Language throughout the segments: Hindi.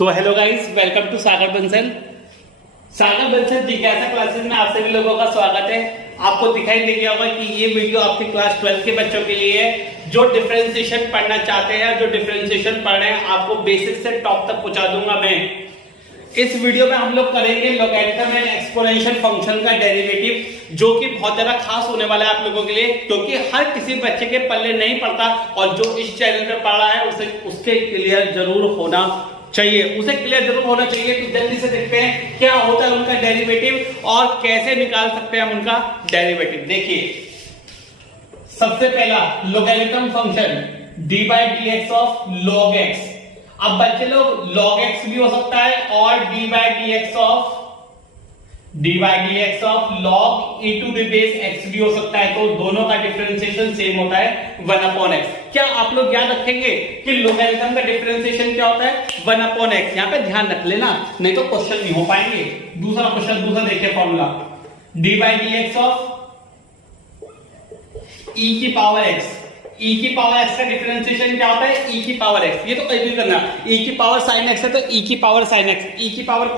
So hello guys, welcome to Sagar Bansal. Sagar Bansal जिज्ञासा क्लासेस में आप सभी लोगों का स्वागत है। आपको दिखाई दे गया होगा कि ये वीडियो आपके क्लास 12 के बच्चों के लिए है जो डिफरेंशिएशन पढ़ना चाहते हैं। जो डिफरेंशिएशन पढ़ रहे हैं आपको बेसिक से टॉप तक पहुंचा दूंगा मैं। इस वीडियो में हम लोग करेंगे लोगैरिथम एंड एक्सपोनेंशियल फंक्शन का डेरिवेटिव, जो कि बहुत ज्यादा खास होने वाला है आप लोगों के लिए, क्योंकि हर किसी बच्चे के पल्ले नहीं पड़ता और जो इस चैनल पे पढ़ रहा है उसके क्लियर जरूर होना चाहिए, उसे क्लियर जरूर होना चाहिए। तो जल्दी से देखते हैं क्या होता है उनका डेरिवेटिव और कैसे निकाल सकते हैं हम उनका डेरिवेटिव। देखिए, सबसे पहला logarithm function D by d x of log x. अब बच्चे लोग log x भी हो सकता है और d by dx of log e to the base x भी हो सकता है। तो दोनों का डिफरेंशिएशन सेम होता है 1/x। क्या आप लोग याद रखेंगे कि लोगैरिथम का डिफरेंशिएशन क्या होता है? 1/x। यहां पे ध्यान रख लेना, नहीं तो क्वेश्चन नहीं हो पाएंगे। दूसरा क्वेश्चन, दूसरा देखिए formula d by dx of e की पावर x। e की पावर x का डिफरेंशिएशन क्या होता है? e की पावर x। ये तो कहीं भी करना, e की पावर sin x है तो e की पावर sin x, e की पावर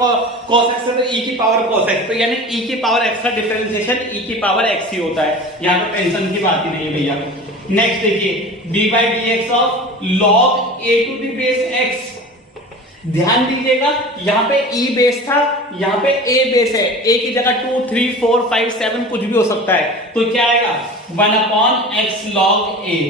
cos x है तो e की पावर cos x। तो यानी e की पावर x का डिफरेंशिएशन e की पावर x ही होता है। यहां तो टेंशन की बात ही नहीं है भैया। नेक्स्ट देखिए, d by dx of log a to the base x। ध्यान दीजिएगा, यहाँ पे e बेस था, यहाँ पे a बेस है। a की जगह 2, 3, 4, 5, 7 कुछ भी हो सकता है। तो क्या आएगा? 1/x log a।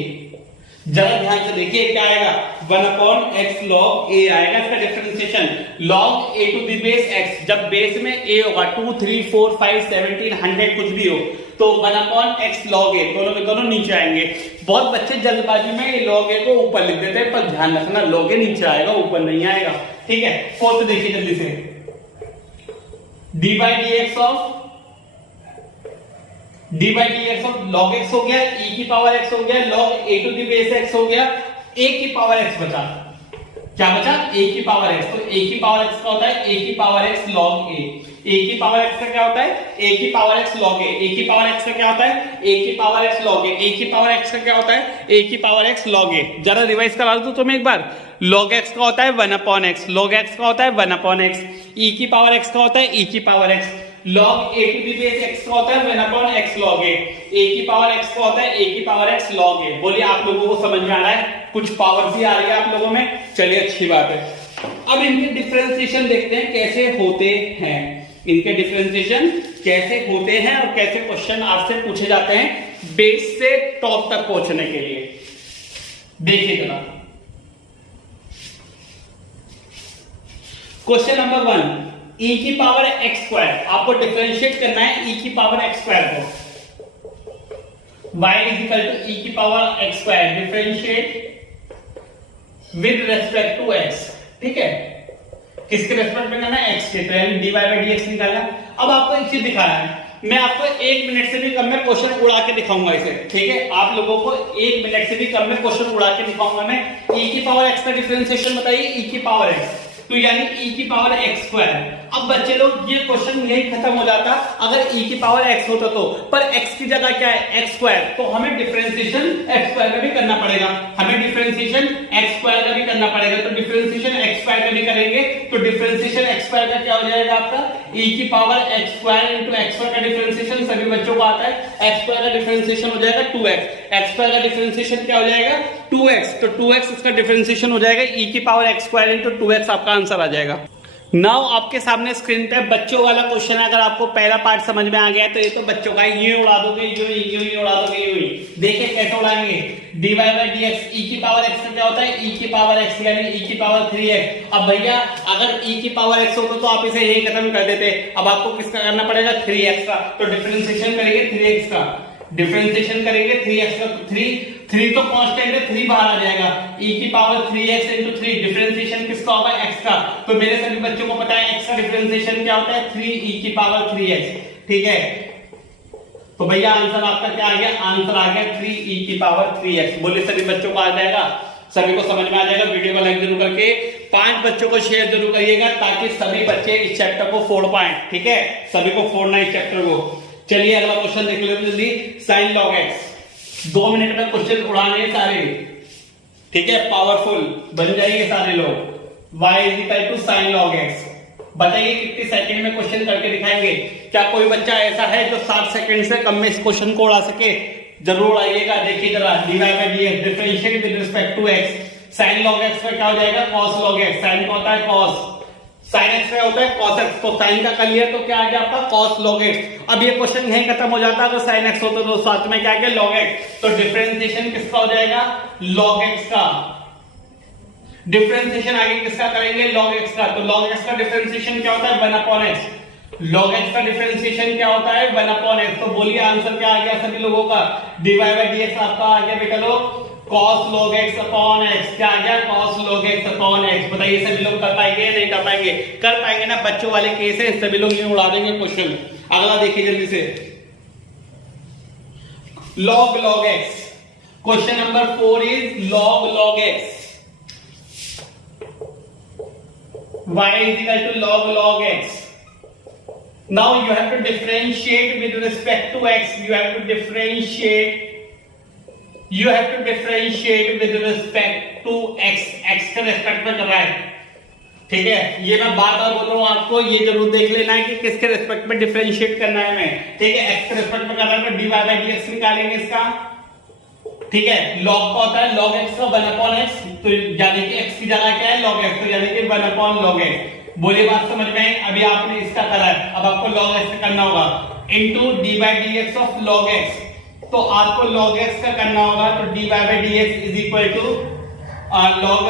जरा ध्यान से देखिए क्या आएगा? 1/x log a आएगा इसका differentiation. log a to the base x, जब बेस में a होगा 2, 3, 4, 5, 17, 100 कुछ भी हो, तो 1/x log a, दोनों में दोनों नीचे आएंगे। बहुत बच्चे जल्दबाजी में log a को ऊपर लिख देते हैं, पर ध्यान रखना log a नीचे आएगा, ऊपर नहीं आएगा। ठीक है, फोर्थ देखिए जल्दी से, d by dx of log x हो गया, e की पावर x हो गया, log a to the base x हो गया, a की पावर x बचा। क्या बचा? a की पावर x। तो a की पावर x का होता है a की power x log a। a की पावर x का क्या होता है? a की power x log a। a की पावर x का क्या होता है? a की power x log a। a की पावर x का क्या होता है? a की पावर x log a। जरा रिवाइज करा दो तुम्हें एक बार। log x का होता है 1/x, log x का होता है 1/x, e की पावर x का होता है e की power x, log a to the base x का होता है 1/x log a, a की पावर x का होता है a की पावर x log a। बोलिए आप लोगों को समझ में आ रहा है? कुछ पावर भी आ रही है आप लोगों में? चलिए, अच्छी बात है। अब इनके डिफरेंशिएशन देखते हैं कैसे होते हैं। इनके डिफरेंशिएशन कैसे होते हैं और कैसे क्वेश्चन आपसे पूछे जाते हैं बेस से टॉप तक पहुंचने के लिए। देखिए जरा, क्वेश्चन नंबर 1, e की पावर x स्क्वायर। आपको डिफरेंशिएट करना है e की पावर x स्क्वायर को। y is equal to e की power x square, differentiate with respect to x। ठीक है, किसके रेस्पेक्ट में करना है? x के। तो यानी dy by dx निकालना। अब आपको एक चीज दिखाया है, मैं आपको 1 मिनट से भी कम में क्वेश्चन उड़ा के दिखाऊंगा इसे। ठीक है, आप लोगों को 1 मिनट से भी कम में क्वेश्चन उड़ा के दिखाऊंगा मैं। e की पावर x का डिफरेंशिएशन बताइए, e की पावर x, तो यानी e की पावर x स्क्वायर। अब बच्चे लोग ये क्वेश्चन यही खत्म हो जाता अगर e की पावर x होता तो, पर x की जगह क्या है? x square. तो हमें डिफरेंशिएशन x स्क्वायर का भी करना पड़ेगा, हमें डिफरेंशिएशन x स्क्वायर का भी करना पड़ेगा। तो डिफरेंशिएशन x स्क्वायर का भी करेंगे, तो डिफरेंशिएशन x स्क्वायर का क्या हो जाएगा आपका? e की power x square into x square का डिफरेंशिएशन सभी बच्चों को आता है। x स्क्वायर का डिफरेंशिएशन हो जाएगा 2x, x स्क्वायर का डिफरेंशिएशन क्या हो जाएगा? 2x। तो 2x इसका डिफरेंशिएशन हो जाएगा, e की power x square into 2x आपका आंसर आ जाएगा। नाउ आपके सामने स्क्रीन पे बच्चों वाला क्वेश्चन है। अगर आपको पहला पार्ट समझ में आ गया तो ये तो बच्चों का ये उड़ा दोगे, यूं उड़ा दोगे, यूं। देखिए कैसे उड़ाएंगे। dy by dx, e की पावर x का क्या होता है? e की पावर x यानी e की पावर 3x। अब भैया अगर e की पावर x होता तो आप इसे यही खत्म कर देते। अब आपको किसका करना पड़ेगा? 3x का। तो डिफरेंशिएशन करेंगे 3x का, डिफरेंशिएशन करेंगे 3x का। 3 तो कांस्टेंट है, 3 बाहर आ जाएगा। e की पावर 3x इंटू 3, डिफरेंशिएशन किसका होगा? x का। तो मेरे सभी बच्चों को पता है x का डिफरेंशिएशन क्या होता है? 3e की पावर 3x। ठीक है, तो भैया आंसर आपका क्या आ गया? आंसर आ गया 3e की पावर 3x। बोले सभी बच्चों को आ जाएगा, सभी को समझ में आ जाएगा। वीडियो को लाइक जरूर करके 5 बच्चों को शेयर जरूर करिएगा ताकि सभी बच्चे इस चैप्टर को फोड़ पाए। ठीक है, सभी को फोड़ना इस चैप्टर को। चलिए अगला क्वेश्चन देख लेते जल्दी। sin log x, 2 मिनट में क्वेश्चन उड़ाने सारे। ठीक है, पावरफुल बन जाएंगे सारे लोग। y is equal to sine log x. बताइए कितने सेकंड में क्वेश्चन करके दिखाएंगे? क्या कोई बच्चा ऐसा है जो 7 सेकंड से कम में इस क्वेश्चन को उड़ा सके? जरूर आइएगा। देखिए जरा, dy by dx differentiate with respect to x। Sine log x का क्या हो जाएगा? cos log x। साइन का होता है cos, साइन x का होता है cos x। तो साइन का कर लिया तो क्या आ गया आपका? cos log x। अब ये क्वेश्चन यहीं खत्म हो जाता अगर साइन x होता तो साथ में क्या आ गया? log x। तो डिफरेंशिएशन किसका हो जाएगा? log x का। डिफरेंशिएशन आगे किसका करेंगे? log x का। तो log x का डिफरेंशिएशन क्या होता है? 1/x। log x का डिफरेंशिएशन क्या होता है? 1/x। तो बोलिए आंसर क्या आ गया सभी लोगों का? dy बाय dx आपका आ गया बेटा लोग cos log x upon x। क्या आ गया? cos log x upon x। बताइए सभी लोग कर पाएंगे? नहीं कर पाएंगे? कर पाएंगे ना, बच्चों वाले केस है, सभी लोग ये उड़ा देंगे क्वेश्चन। अगला देखिए जल्दी से, log x। Question number 4 is log x। y is equal to log x. Now you have to differentiate with respect to x. You have to differentiate with respect to x. x के रेस्पेक्ट में कर रहा है, ठीक है? ये मैं बार बार बोल रहा हूं आपको, ये जरूर देख लेना है कि किसके रेस्पेक्ट में डिफरेंशिएट करना है हमें, ठीक है? x के रेस्पेक्ट में कर रहा है तो dy बाय dx निकालेंगे इसका, ठीक है? log का होता है log x का 1/x। तो यानी कि x की जगह क्या है? log x। तो यानी कि 1/log x। बोलिए बात समझ में? अभी आपने इसका करा है, अब आपको log x करना होगा into dy by dx of log x। तो आपको log x का करना होगा तो dy by dx is equal to log,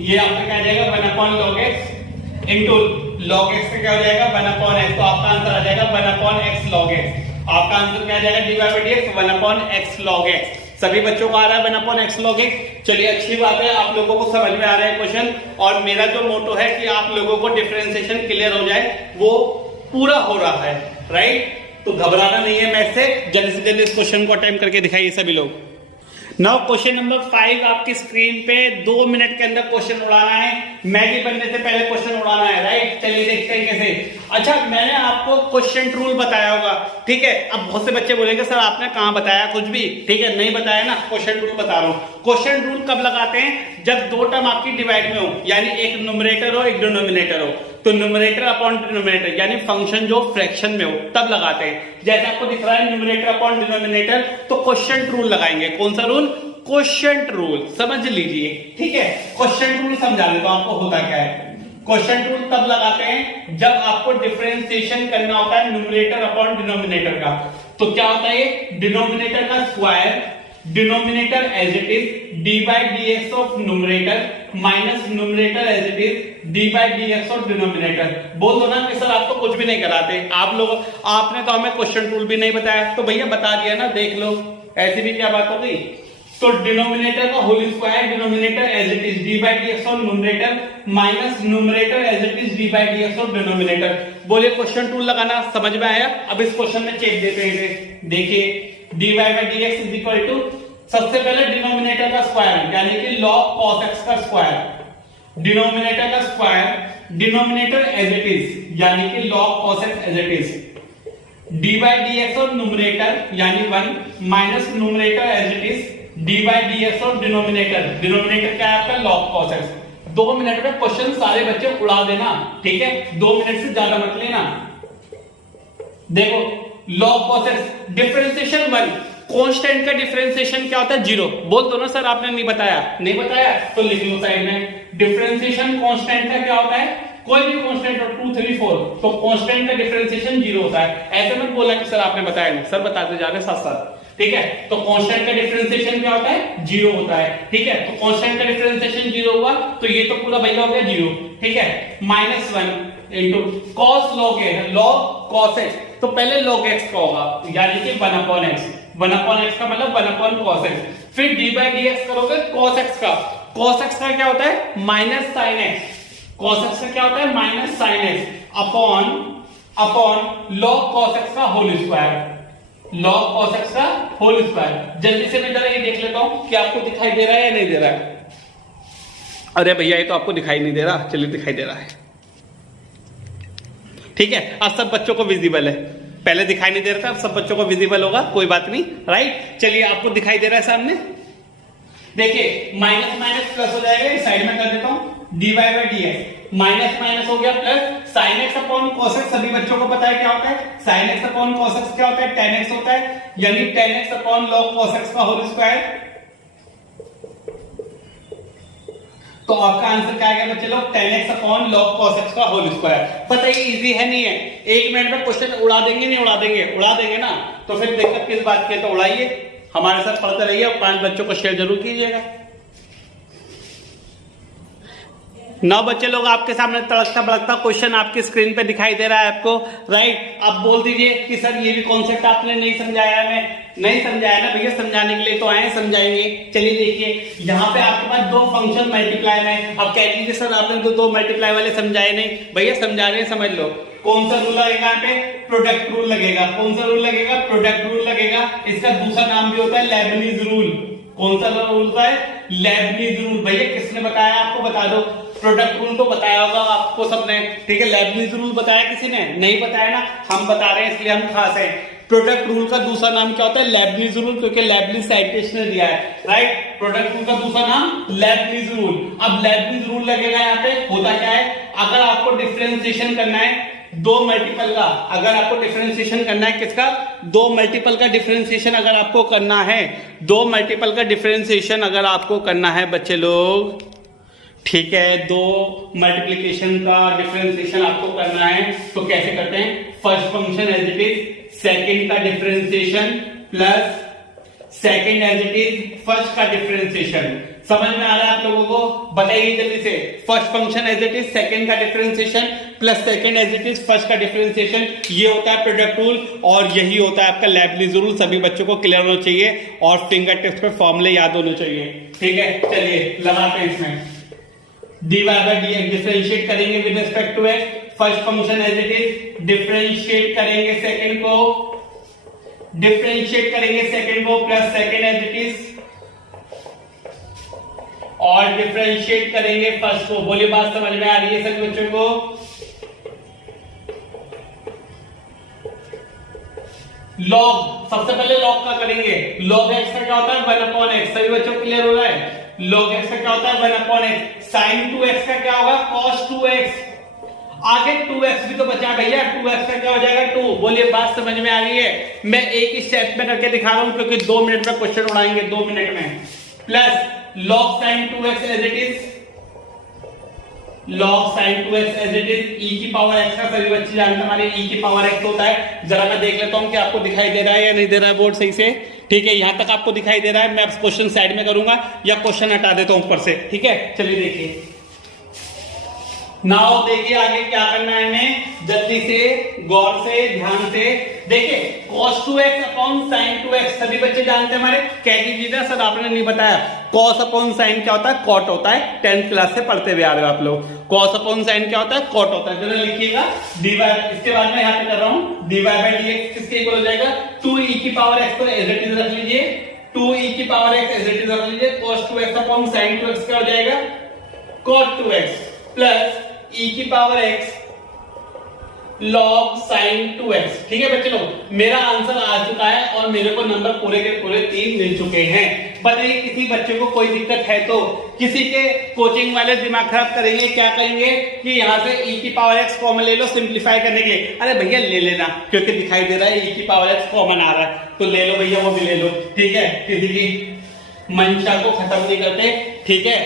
ये आपका क्या आ जाएगा? 1/log x into log x का क्या हो जाएगा? 1/x। तो आपका आंसर आ जाएगा 1/x log x। आपका आंसर क्या आ जाएगा? dy by dx 1/x log x। सभी बच्चों को आ रहा है 1/x log x। चलिए अच्छी बात है, आप लोगों को समझ में आ रहा है क्वेश्चन। और मेरा जो मोटो है कि आप लोगों को डिफरेंशिएशन क्लियर हो जाए, वो पूरा हो रहा है, राइट? तो घबराना नहीं है मैथ से। जल्दी से जल्दी इस क्वेश्चन को अटेम्प्ट करके दिखाइए सभी लोग। नाउ क्वेश्चन नंबर 5 आपकी स्क्रीन पे 2 मिनट के अंदर क्वेश्चन उड़ाना है। मैगी बनने से पहले क्वेश्चन उड़ाना है, राइट? चलिए देखते हैं कैसे। अच्छा, मैंने आपको क्वेश्चन रूल बताया होगा, ठीक है? अब बहुत से बच्चे बोलेंगे सर आपने कहां बताया कुछ भी, ठीक है? नहीं बताया ना, क्वेश्चन रूल बता रहा हूं। क्वेश्चन रूल कब लगाते हैं? जब 2 टर्म आपकी डिवाइड में हो, यानी एक न्यूमरेटर हो एक डिनोमिनेटर हो। तो न्यूमरेटर अपॉन डिनोमिनेटर यानी फंक्शन जो फ्रैक्शन में हो तब लगाते हैं। जैसे आपको दिख रहा है न्यूमरेटर अपॉन डिनोमिनेटर, तो क्वेश्चन रूल लगाएंगे। कौन सा रूल? Question rule. समझ लीजिए, ठीक है? क्वेश्चन रूल समझा देता हूं आपको होता क्या है। क्वेश्चन रूल तब लगाते हैं जब आपको डिफरेंशिएशन करना होता है न्यूमरेटर अपॉन डिनोमिनेटर का। तो क्या होता है? डिनोमिनेटर का square, denominator as it is dy by dx of numerator minus numerator as it is dy by dx of denominator. बोल दो ना कि सर आप तो कुछ भी नहीं कराते, आप लोग, आपने तो हमें क्वेश्चन रूल भी नहीं बताया। तो भैया बता दिया ना, देख लो, ऐसी भी क्या बात हो गई। तो डिनोमिनेटर का whole square, denominator as it is dy by dx of numerator minus numerator as it is dy by dx of denominator. बोले क्वेश्चन रूल लगाना समझ में आया? अब इस क्वेश्चन में चेक देते हैं इसे। देखिए dy by dx is equal to, सबसे पहले डिनोमिनेटर का स्क्वायर यानी कि log cos x का स्क्वायर, डिनोमिनेटर का square, denominator as it is यानी कि log cos x as it is, dy by dx of numerator यानी 1 minus numerator as it is dy by dx of denominator, denominator क्या है आपका? log cos x। 2 मिनट में क्वेश्चन सारे बच्चे उड़ा देना, ठीक है? 2 मिनट से ज्यादा मत लेना। देखो log cos x, differentiation 1, constant का डिफरेंशिएशन क्या होता है? 0। बोल दो ना सर आपने नहीं बताया। नहीं बताया तो लिख लो साइड में। डिफरेंशिएशन कांस्टेंट का क्या होता है? कोई भी कांस्टेंट हो 2 3 4, तो कांस्टेंट का डिफरेंशिएशन 0 होता है। ऐसे मत बोला कि सर आपने बताया नहीं, सर बताते जा रहे साथ साथ, ठीक है? तो कांस्टेंट का डिफरेंशिएशन क्या होता है? 0 होता है, ठीक है? तो कांस्टेंट का डिफरेंशिएशन 0 हुआ तो ये तो पूरा भैया हो गया 0, ठीक है? -1 इनटू cos log है, log cos x। तो पहले log x का होगा यानी कि 1/x, 1/x का मतलब 1/cos x। फिर d बाय dx करोगे cos x का। cos x का क्या होता है? Minus sin x। cos x का क्या होता है? Minus sin x upon log cos x का whole square, log cos x का होल स्क्वायर। जल्दी से मैं जरा ये देख लेता हूं कि आपको दिखाई दे रहा है या नहीं दे रहा है। अरे भैया ये तो आपको दिखाई नहीं दे रहा, चलिए दिखाई दे रहा है, ठीक है? अब सब बच्चों को विजिबल है। पहले दिखाई नहीं दे रहा था, अब सब बच्चों को विजिबल होगा, कोई बात नहीं, राइट? चलिए आपको दिखाई दे रहा है सामने। देखिए माइनस माइनस प्लस हो जाएगा, इस साइड में कर देता हूं। D y by d x, minus minus हो गया plus sine x upon cos x, सभी बच्चों को पता है क्या होता है, sine x upon cos x क्या होता है, टेन एक्स होता है, यानी tan x upon log cos x का होल स्क्वायर। तो आपका आंसर क्या आएगा बच्चे लोग, tan x upon log cos x का होल स्क्वायर। पता ही इजी है नहीं है, एक मिनट में क्वेश्चन उड़ा देंगे, नहीं उड़ा देंगे, उड़ा देंगे ना, तो फिर दिक्कत किस बात की, तो उड़ाइए, हमारे साथ पढ़ते रहिए और 5 बच्चों को शेयर जरूर कीजिएगा। 9 बच्चे लोग आपके सामने तड़कता भड़कता क्वेश्चन आपकी स्क्रीन पे दिखाई दे रहा है आपको, राइट। आप बोल दीजिए कि सर ये भी कॉन्सेप्ट आपने नहीं समझाया, हमें नहीं समझाया ना भैया, समझाने के लिए तो आए, समझाएंगे। चलिए देखिए, यहाँ पे आपके पास 2 फंक्शन मल्टीप्लाई में, अब कह लीजिए सर आपने तो 2 मल्टीप्लाई वाले समझाए नहीं, भैया समझा रहे हैं, समझ लो। कौन सा रूल लगेगा यहाँ पे, प्रोडक्ट रूल लगेगा। कौन सा रूल लगेगा, प्रोडक्ट रूल लगेगा। इसका दूसरा नाम भी होता है लेबनीज रूल। कौन सा रूल होता है, लेबनीज रूल। भैया किसने बताया आपको, बता दो। प्रोडक्ट रूल तो बताया होगा आपको सबने, ठीक है। लेबनीज रूल बताया किसी ने, नहीं बताया ना, हम बता रहे हैं इसलिए हम खास हैं। प्रोडक्ट रूल का दूसरा नाम क्या होता है, लेबनीज रूल, क्योंकि लेबनीज साइंटिस्ट ने दिया है, राइट। प्रोडक्ट रूल का दूसरा नाम लेबनीज रूल। अब लेबनीज रूल लगेगा यहाँ पे, होता क्या है, अगर आपको डिफरेंशिएशन करना है 2 मल्टीपल का, अगर आपको डिफरेंशिएशन करना है किसका, 2 मल्टीपल का डिफरेंशिएशन अगर आपको करना है, 2 मल्टीपल का डिफरेंशिएशन अगर आपको करना है बच्चे लोग, ठीक है, 2 मल्टीप्लिकेशन का डिफरेंशिएशन आपको करना है, तो कैसे करते हैं, first function as it is, second का differentiation plus second as it is first का डिफरेंशिएशन। समझ में आ रहा है आप लोगों को, बताइए जल्दी से। First function as it is, second का differentiation plus second as it is first का डिफरेंशिएशन, ये होता है प्रोडक्ट रूल, और यही होता है आपका लेबनीज रूल। सभी बच्चों को क्लियर होना चाहिए और फिंगर टिप्स पे फॉर्मूले याद होने चाहिए, ठीक है। चलिए लगाते हैं इसमें, dy by dx डिफरेंशिएट करेंगे with respect to x, first function as it is, differentiate करेंगे सेकंड को, डिफरेंशिएट करेंगे सेकंड को plus second as it is, और डिफरेंशिएट करेंगे फर्स्ट को। बोलिए बात समझ में आ रही है सभी बच्चों को। लॉग, सबसे पहले लॉग का करेंगे। लॉग एक्स का क्या होता है, 1 अपॉन एक्स। सभी बच्चों क्लियर हो रहा है, log x का क्या होता है, 1 अपॉन एक्स। साइन 2x का क्या होगा, cos 2x। आगे 2x भी तो बचा भैया, 2x का क्या हो जाएगा, 2। बोलिए बात समझ में आ रही है। मैं एक ही स्टेप में करके दिखा रहा हूं, क्योंकि 2 मिनट में क्वेश्चन उड़ाएंगे, 2 मिनट में। Plus log sin 2x as it is, log sin 2x as it is, e की पावर x का सभी बच्चे जानते हैं हमारे e की पावर x होता है। जरा मैं देख लेता हूं कि आपको दिखाई दे रहा है या नहीं दे रहा है बोर्ड सही से, ठीक है। यहां तक आपको दिखाई दे रहा है, मैं क्वेश्चन साइड में करूंगा या क्वेश्चन हटा देता हूं ऊपर से, ठीक है। चलिए देखिए, नाउ देखिए आगे क्या करना है हमें, जल्दी से, गौर से, ध्यान से देखिए। cos 2x upon sin 2x, सभी बच्चे जानते हैं हमारे, कह दीजिए ना सर आपने नहीं बताया। cos अपॉन sin क्या होता है, cot होता है, 10th क्लास से पढ़ते हुए आ रहे हो आप लोग। cos अपॉन sin क्या होता है, cot होता है। जरा लिखिएगा dy, इसके बाद मैं यहां पे कर रहा हूं, dy बाय dx किसके इक्वल हो जाएगा, 2e की पावर x को एज इट इज रख लीजिए, 2e की power x as it is रख लीजिए। cos 2x upon sin 2x क्या हो जाएगा, cot 2x प्लस e की power x log sin 2x, ठीक है बच्चे लोग। मेरा आंसर आ चुका है और मेरे को नंबर पूरे के पूरे 3 मिल चुके हैं। बताइए किसी बच्चे को कोई दिक्कत है तो, किसी के कोचिंग वाले दिमाग खराब करेंगे, क्या करेंगे कि यहां से e की पावर x कॉमन ले लो सिंप्लीफाई करने के लिए। अरे भैया ले लेना, क्योंकि दिखाई दे रहा है e की पावर x कॉमन आ रहा है, तो ले लो भैया, वो भी ले लो, ठीक है। किसी की मंशा को खत्म नहीं करते, ठीक है,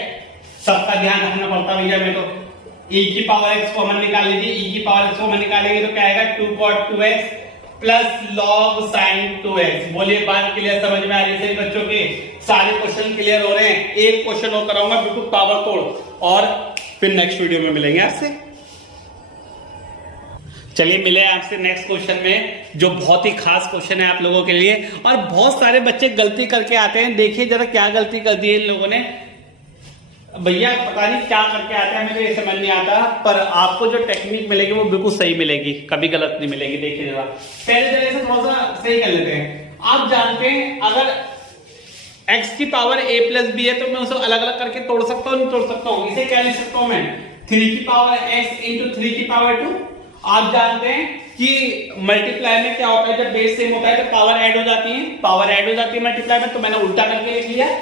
सबका ध्यान रखना पड़ता भैया। मैं तो e की पावर x कॉमन निकाल लीजिए, e की पावर x कॉमन निकालेंगे तो क्या आएगा, 2 cot 2x plus log sin 2x। बोलिए बात क्लियर, समझ में आ रही है सभी बच्चों के, सारे क्वेश्चन क्लियर हो रहे हैं। एक क्वेश्चन और कराऊंगा बिल्कुल पावर तोड़, और फिर नेक्स्ट वीडियो में मिलेंगे आपसे। चलिए मिले आपसे नेक्स्ट क्वेश्चन में, जो बहुत ही खास क्वेश्चन है आप लोगों के लिए। और बहुत सारे बच्चे गलती करके आते हैं, देखिए जरा क्या गलती कर दी है इन लोगों ने। भैया पता नहीं क्या करके आता है, मुझे ये समझ नहीं आता, पर आपको जो टेक्निक मिलेगी वो बिल्कुल सही मिलेगी, कभी गलत नहीं मिलेगी। देखिए जरा पहले जगह से थोड़ा सा सही कर लेते हैं। आप जानते हैं अगर x की पावर a प्लस बी है तो मैं उसे अलग अलग करके तोड़ सकता हूँ, नहीं तोड़ सकता हूँ। इसे क्या लिख सकता हूं मैं, 3 की पावर x इंटू 3 की पावर 2। आप जानते हैं कि मल्टीप्लाई में क्या होता है, जब बेस सेम होता है तो पावर ऐड हो जाती है, पावर ऐड हो जाती है मल्टीप्लाई में, तो मैंने उल्टा करके लिख लिया।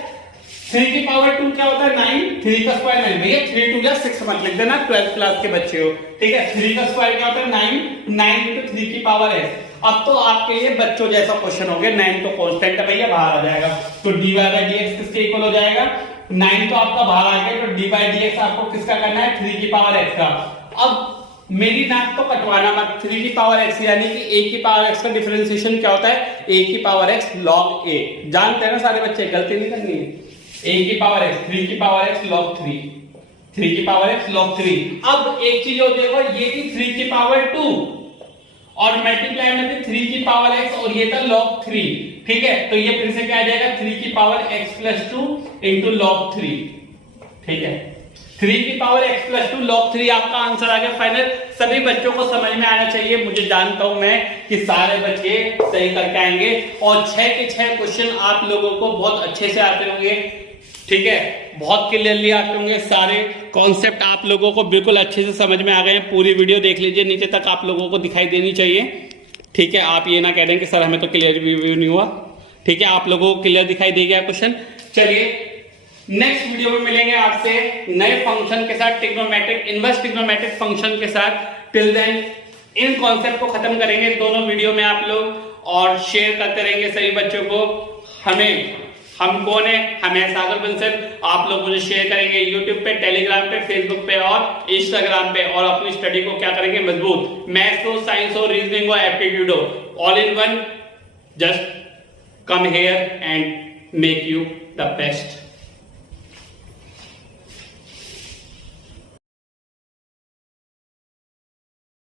3 की पावर 2 क्या होता है 9, 3 का स्क्वायर 9, भैया 3 2 या 6 मत लिख देना, 12th क्लास के बच्चे हो, ठीक है। 3 का स्क्वायर क्या होता है 9, 9 into 3 की पावर x। अब तो आपके लिए बच्चों जैसा क्वेश्चन हो गया, 9 तो कांस्टेंट है भैया, बाहर आ जाएगा, तो dy by dx किसके इक्वल हो जाएगा, 9 तो आपका बाहर आ गया, तो dy by dx आपको किसका करना है 3 की पावर x का। अब मेरी नाक तो कटवाना मत, 3 की पावर x यानी कि a की पावर x का डिफरेंशिएशन क्या होता है, a की पावर x log a, जानते हैं ना सारे बच्चे, गलती नहीं करनी है। a की पावर x, 3 की पावर x log 3, 3 की पावर x log 3। अब एक चीज और देखो, ये थी 3 की पावर 2 और मल्टीप्लाई में थी 3 की पावर x और ये था log 3, ठीक है। तो ये फिर से क्या आ जाएगा 3 की power x plus 2 into log 3, ठीक है। 3 की पावर x plus 2 log 3 आपका आंसर आ गया फाइनल। सभी बच्चों को समझ में आना चाहिए, मुझे जानता हूं मैं कि सारे बच्चे सही करके आएंगे और 6 के 6 क्वेश्चन आप लोगों को बहुत अच्छे से आते होंगे, ठीक है, बहुत क्लियरली आते होंगे, सारे कॉन्सेप्ट आप लोगों को बिल्कुल अच्छे से समझ में आ गए हैं। पूरी वीडियो देख लीजिए, नीचे तक आप लोगों को दिखाई देनी चाहिए, ठीक है। आप ये ना कह दें कि सर हमें तो क्लियर रिव्यू नहीं हुआ, ठीक है, आप लोगों को क्लियर दिखाई दे गया क्वेश्चन। चलिए नेक्स्ट वीडियो में मिलेंगे आपसे नए फंक्शन के साथ, ट्रिग्नोमेट्रिक इनवर्स ट्रिग्नोमेट्रिक फंक्शन के साथ। टिल देन इन कॉन्सेप्ट को खत्म करेंगे दोनों वीडियो में आप लोग, और शेयर करते रहेंगे सभी बच्चों को। हम कौन है, हमें सागर बंसल, आप लोग मुझे शेयर करेंगे यूट्यूब पे, टेलीग्राम पे, फेसबुक पे और इंस्टाग्राम पे, और अपनी स्टडी को क्या करेंगे मजबूत, मैथ्स हो, साइंस हो, रीजनिंग हो, एप्टीट्यूड हो, all in one. Just come here and make you the best.